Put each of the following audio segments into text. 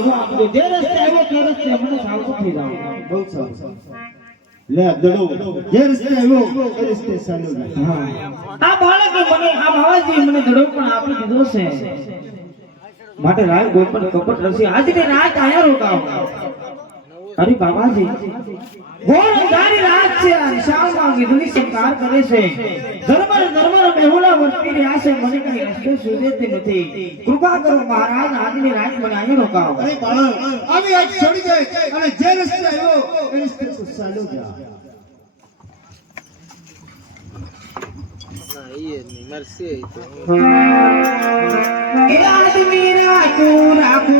જન બાળને સોનામાં સાને લગાડા મને મારું ઘણું આપજો જે રસ્તે આવ્યો તે રસ્તે મને સાવચેત થઈ જાવ બહુ સારું લે દડો. જે રસ્તે આવ્યો એ રસ્તે ચાલ્યો આ બાળકે મને આ બાવાજી મને દડો પણ આપી દીધો છે. માટે રાય ગોપન કપટ રસી આજની રાત આયા રોકાવ. અરે બાબાજી ઘોર અંધારી રાત છે આ નિશાળમાં વિધુની સંકાર કરે છે. ધર્મર ધર્મર મેહુલા વર્તી રહ્યા છે. મને કઈ રસ્તે સૂઝેતી નથી. કૃપા કરો મહારાજ આજની રાત મને અહીં રોકાવો. અરે બાળક આવી આજ છોડી દે અને જે રસ્તે આવ્યો એ રસ્તે તો ચાલ્યો જા એ આદમી રાતું રાખો Babaji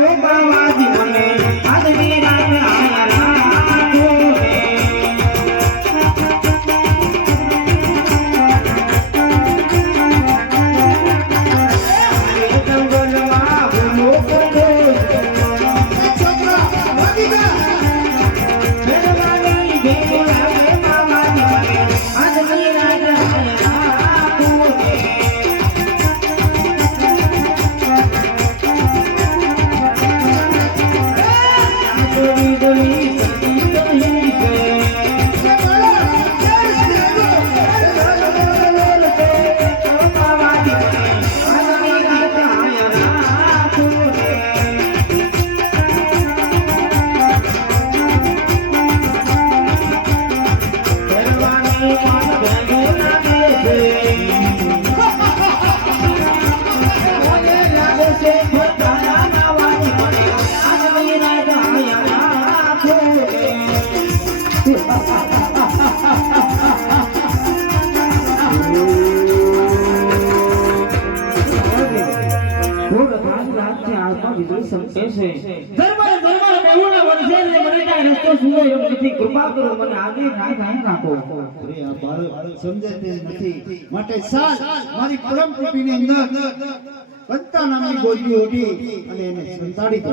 Canada! take what time. કૃપા કરો મને આગે રાહ રાહ રાખો. અરે આ બાળક સમજે તે નથી. માટે સાલ મારી પરમ કૃપીની અંદર પંતા નામની ગોદડી ઓઢી અને એને સંતાડી દો